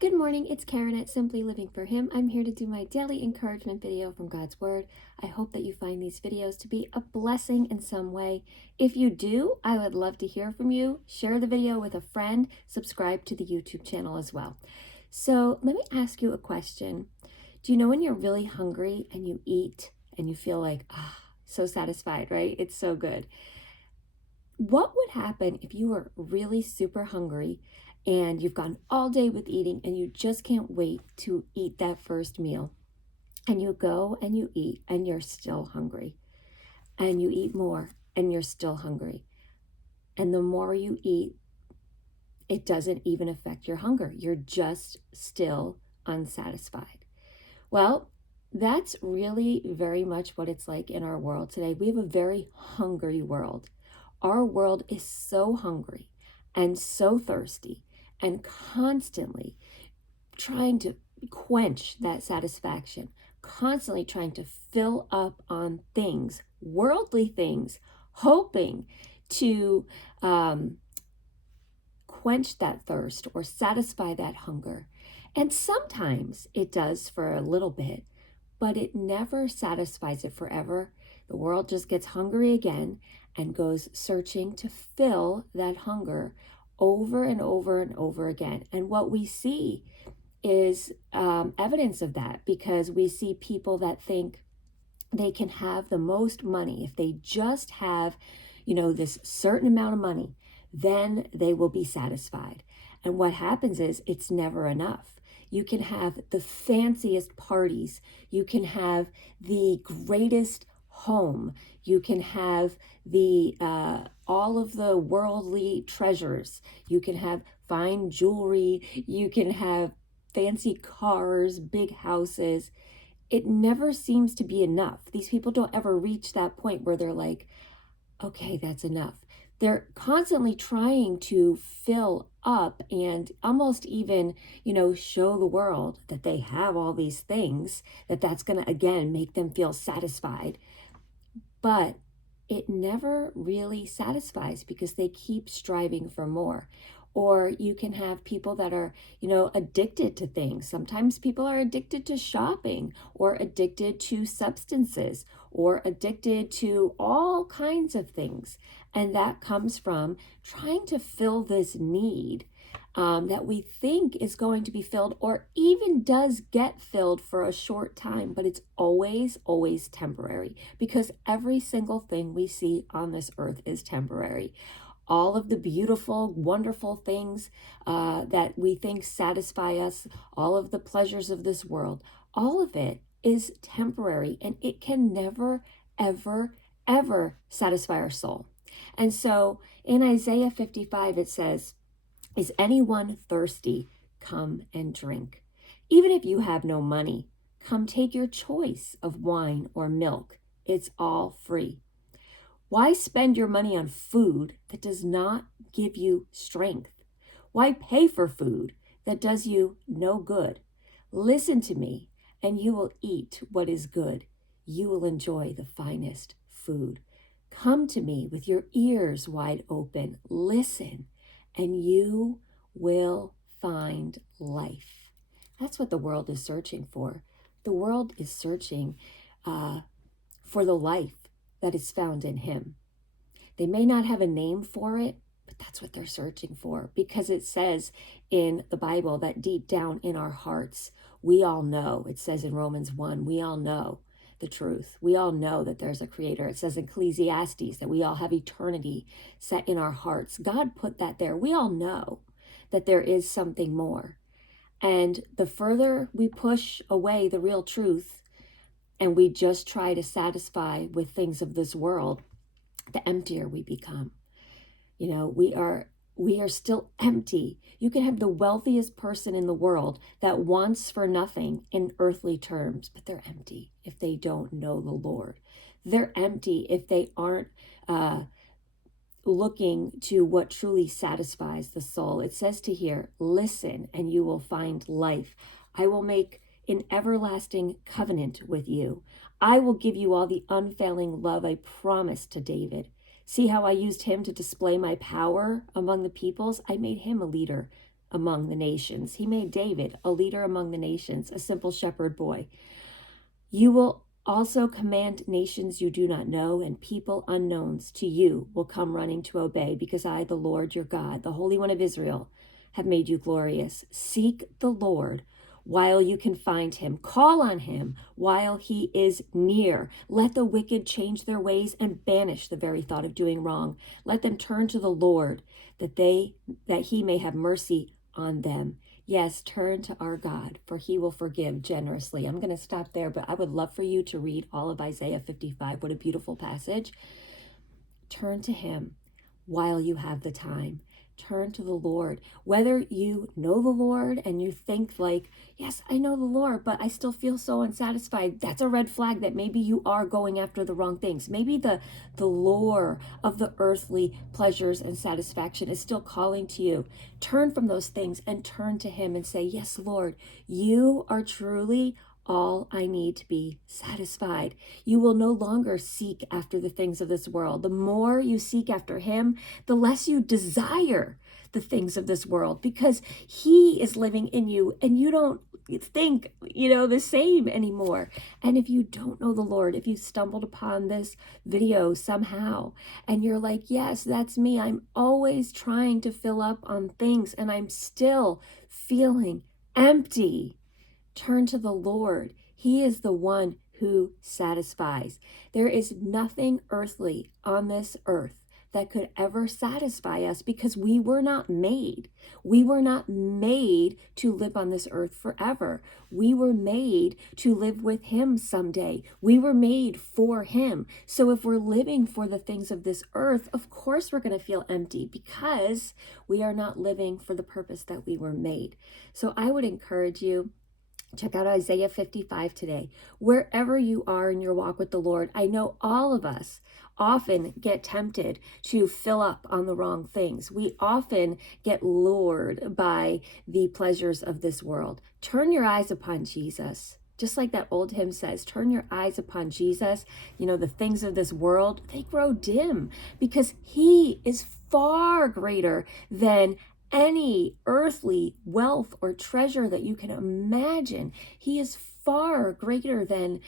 Good morning, it's Karen at Simply Living for Him. I'm here to do my daily encouragement video from God's Word. I hope that you find these videos to be a blessing in some way. If you do, I would love to hear from you. Share the video with a friend. Subscribe to the YouTube channel as well. So let me ask you a question. Do you know when you're really hungry and you eat and you feel like, so satisfied, right? It's so good. What would happen if you were really super hungry and you've gone all day with eating and you just can't wait to eat that first meal? And you go and you eat and you're still hungry. And you eat more and you're still hungry. And the more you eat, it doesn't even affect your hunger. You're just still unsatisfied. Well, that's really very much what it's like in our world today. We have a very hungry world. Our world is so hungry and so thirsty and constantly trying to quench that satisfaction, constantly trying to fill up on things, worldly things, hoping to quench that thirst or satisfy that hunger. And sometimes it does for a little bit, but it never satisfies it forever. The world just gets hungry again and goes searching to fill that hunger over and over and over again. And what we see is evidence of that, because we see people that think they can have the most money. If they just have, this certain amount of money, then they will be satisfied. And what happens is it's never enough. You can have the fanciest parties. You can have the greatest home. You can have the all of the worldly treasures. You can have fine jewelry. You can have fancy cars, big houses. It never seems to be enough. These people don't ever reach that point where they're like, okay, that's enough. They're constantly trying to fill up and almost even, show the world that they have all these things, that's going to, again, make them feel satisfied. But it never really satisfies because they keep striving for more. Or you can have people that are, addicted to things. Sometimes people are addicted to shopping or addicted to substances or addicted to all kinds of things. And that comes from trying to fill this need that we think is going to be filled, or even does get filled for a short time, but it's always, always temporary, because every single thing we see on this earth is temporary. All of the beautiful, wonderful things that we think satisfy us, all of the pleasures of this world, all of it is temporary, and it can never, ever, ever satisfy our soul. And so in Isaiah 55, it says, "Is anyone thirsty? Come and drink. Even if you have no money, come take your choice of wine or milk. It's all free. Why spend your money on food that does not give you strength? Why pay for food that does you no good? Listen to me, and you will eat what is good. You will enjoy the finest food. Come to me with your ears wide open. Listen, and you will find life." That's what the world is searching for. The world is searching for the life that is found in Him. They may not have a name for it, but that's what they're searching for, because it says in the Bible that deep down in our hearts, we all know. It says in Romans 1, we all know the truth. We all know that there's a creator. It says in Ecclesiastes that we all have eternity set in our hearts. God put that there. We all know that there is something more. And the further we push away the real truth and we just try to satisfy with things of this world, the emptier we become. We are still empty. You can have the wealthiest person in the world that wants for nothing in earthly terms, but they're empty if they don't know the Lord. They're empty if they aren't looking to what truly satisfies the soul. It says to here, listen, and you will find life. I will make an everlasting covenant with you. I will give you all the unfailing love I promised to David. See how I used him to display my power among the peoples? I made him a leader among the nations. He made David a leader among the nations, a simple shepherd boy. You will also command nations you do not know, and people unknowns to you will come running to obey, because I, the Lord your God, the Holy One of Israel, have made you glorious. Seek the Lord while you can find him. Call on him while he is near. Let the wicked change their ways and banish the very thought of doing wrong. Let them turn to the Lord, that he may have mercy on them. Yes, turn to our God, for he will forgive generously. I'm going to stop there, but I would love for you to read all of Isaiah 55. What a beautiful passage. Turn to him while you have the time. Turn to the Lord. Whether you know the Lord and you think like, yes, I know the Lord, but I still feel so unsatisfied, that's a red flag that maybe you are going after the wrong things. Maybe the lure of the earthly pleasures and satisfaction is still calling to you. Turn from those things and turn to him and say, yes, Lord, you are truly all I need to be satisfied. You will no longer seek after the things of this world. The more you seek after him, the less you desire the things of this world, because he is living in you and you don't think, the same anymore. And if you don't know the Lord, if you stumbled upon this video somehow and you're like, yes, that's me. I'm always trying to fill up on things and I'm still feeling empty. Turn to the Lord. He is the one who satisfies. There is nothing earthly on this earth that could ever satisfy us, because we were not made. We were not made to live on this earth forever. We were made to live with him someday. We were made for him. So if we're living for the things of this earth, of course we're going to feel empty, because we are not living for the purpose that we were made. So I would encourage you, check out Isaiah 55 today. Wherever you are in your walk with the Lord, I know all of us often get tempted to fill up on the wrong things. We often get lured by the pleasures of this world. Turn your eyes upon Jesus. Just like that old hymn says, turn your eyes upon Jesus. The things of this world, they grow dim, because he is far greater than any earthly wealth or treasure that you can imagine. He is far greater than,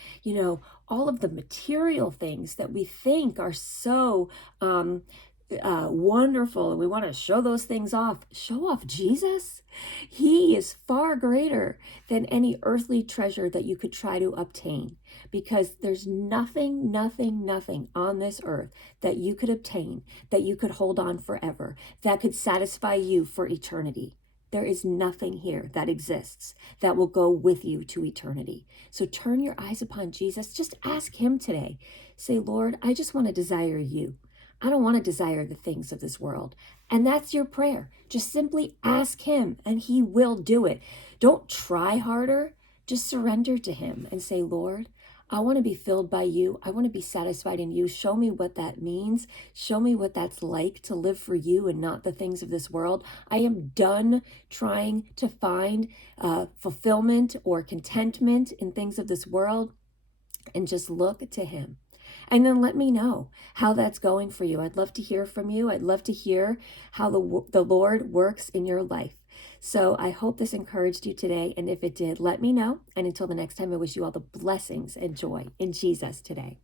all of the material things that we think are so wonderful, and we want to show those things off. Show off Jesus. He is far greater than any earthly treasure that you could try to obtain, because there's nothing on this earth that you could obtain, that you could hold on forever, that could satisfy you for eternity. There is nothing here that exists that will go with you to eternity. So turn your eyes upon Jesus. Just ask him today. Say, Lord, I just want to desire you. I don't want to desire the things of this world. And that's your prayer. Just simply ask him and he will do it. Don't try harder. Just surrender to him and say, Lord, I want to be filled by you. I want to be satisfied in you. Show me what that means. Show me what that's like to live for you and not the things of this world. I am done trying to find fulfillment or contentment in things of this world, and just look to him. And then let me know how that's going for you. I'd love to hear from you. I'd love to hear how the Lord works in your life. So I hope this encouraged you today. And if it did, let me know. And until the next time, I wish you all the blessings and joy in Jesus today.